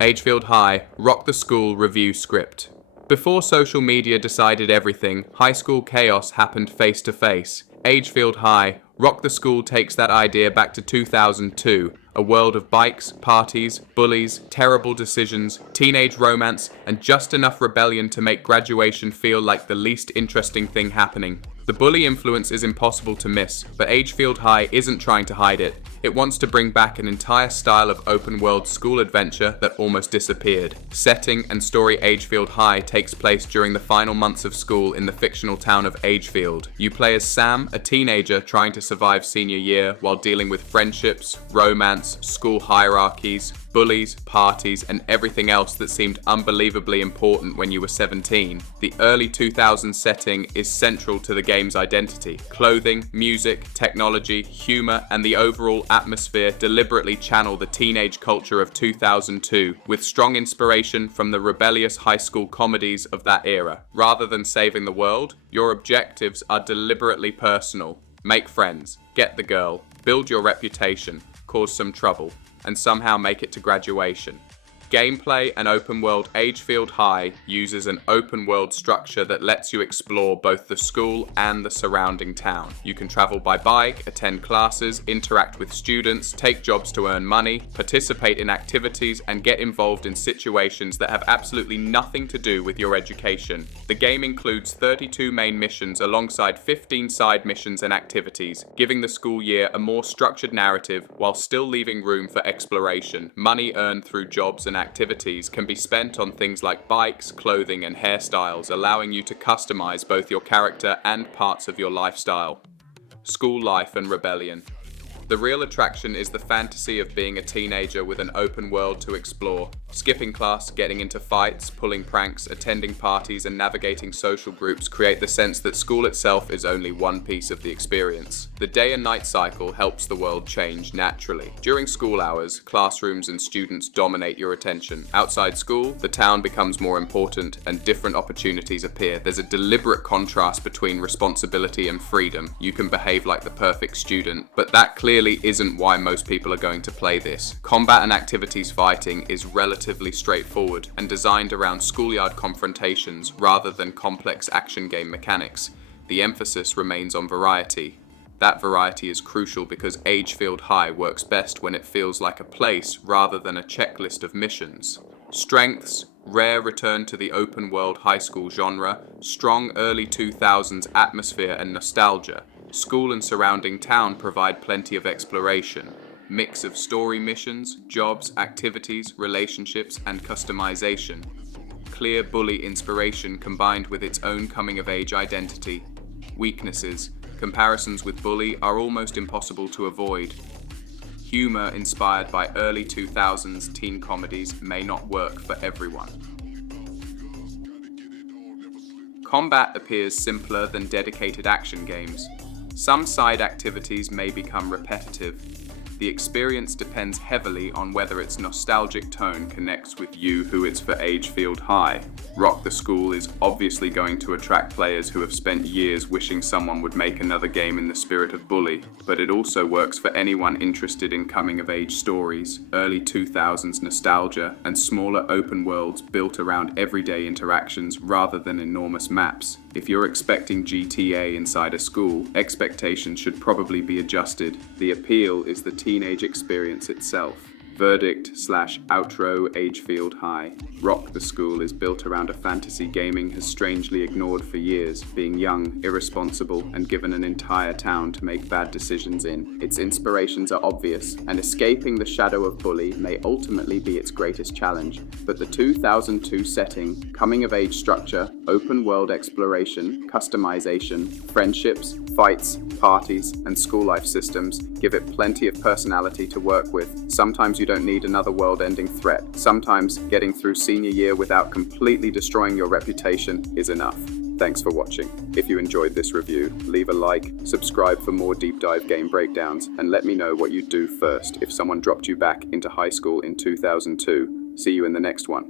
Agefield High, Rock the School review script. Before social media decided everything, high school chaos happened face to face. Agefield High, Rock the School takes that idea back to 2002, a world of bikes, parties, bullies, terrible decisions, teenage romance, and just enough rebellion to make graduation feel like the least interesting thing happening. The bully influence is impossible to miss, but Agefield High isn't trying to hide it. It wants to bring back an entire style of open-world school adventure that almost disappeared. Setting and story Agefield High takes place during the final months of school in the fictional town of Agefield. You play as Sam, a teenager trying to survive senior year while dealing with friendships, romance, school hierarchies, bullies, parties, and everything else that seemed unbelievably important when you were 17. The early 2000s setting is central to the game's identity. Clothing, music, technology, humor, and the overall atmosphere deliberately channel the teenage culture of 2002, with strong inspiration from the rebellious high school comedies of that era. Rather than saving the world, your objectives are deliberately personal. Make friends, get the girl, build your reputation, cause some trouble, and somehow make it to graduation. Gameplay and open world Agefield High uses an open world structure that lets you explore both the school and the surrounding town. You can travel by bike, attend classes, interact with students, take jobs to earn money, participate in activities, and get involved in situations that have absolutely nothing to do with your education. The game includes 32 main missions alongside 15 side missions and activities, giving the school year a more structured narrative while still leaving room for exploration. Money earned through jobs and activities can be spent on things like bikes, clothing, and hairstyles, allowing you to customize both your character and parts of your lifestyle. School life and rebellion. The real attraction is the fantasy of being a teenager with an open world to explore. Skipping class, getting into fights, pulling pranks, attending parties, and navigating social groups create the sense that school itself is only one piece of the experience. The day and night cycle helps the world change naturally. During school hours, classrooms and students dominate your attention. Outside school, the town becomes more important and different opportunities appear. There's a deliberate contrast between responsibility and freedom. You can behave like the perfect student, but that clearly isn't why most people are going to play this. Combat and activities fighting is relatively straightforward and designed around schoolyard confrontations rather than complex action game mechanics. The emphasis remains on variety. That variety is crucial because Agefield High works best when it feels like a place rather than a checklist of missions. Strengths: rare return to the open world high school genre, strong early 2000s atmosphere and nostalgia. School and surrounding town provide plenty of exploration. Mix of story missions, jobs, activities, relationships, and customization. Clear bully inspiration combined with its own coming-of-age identity. Weaknesses: comparisons with bully are almost impossible to avoid. Humor inspired by early 2000s teen comedies may not work for everyone. Combat appears simpler than dedicated action games. Some side activities may become repetitive. The experience depends heavily on whether its nostalgic tone connects with you who it's for Agefield High. Rock the School is obviously going to attract players who have spent years wishing someone would make another game in the spirit of Bully, but it also works for anyone interested in coming-of-age stories, early 2000s nostalgia, and smaller open worlds built around everyday interactions rather than enormous maps. If you're expecting GTA inside a school, expectations should probably be adjusted. The appeal is the teenage experience itself. Verdict/outro Agefield High. Rock the School is built around a fantasy gaming has strangely ignored for years, being young, irresponsible, and given an entire town to make bad decisions in. Its inspirations are obvious, and escaping the shadow of Bully may ultimately be its greatest challenge. But the 2002 setting, coming-of-age structure, open-world exploration, customization, friendships, fights, parties, and school life systems give it plenty of personality to work with. Sometimes you don't need another world-ending threat. Sometimes getting through senior year without completely destroying your reputation is enough. Thanks for watching. If you enjoyed this review, leave a like, subscribe for more deep dive game breakdowns, and let me know what you'd do first if someone dropped you back into high school in 2002. See you in the next one.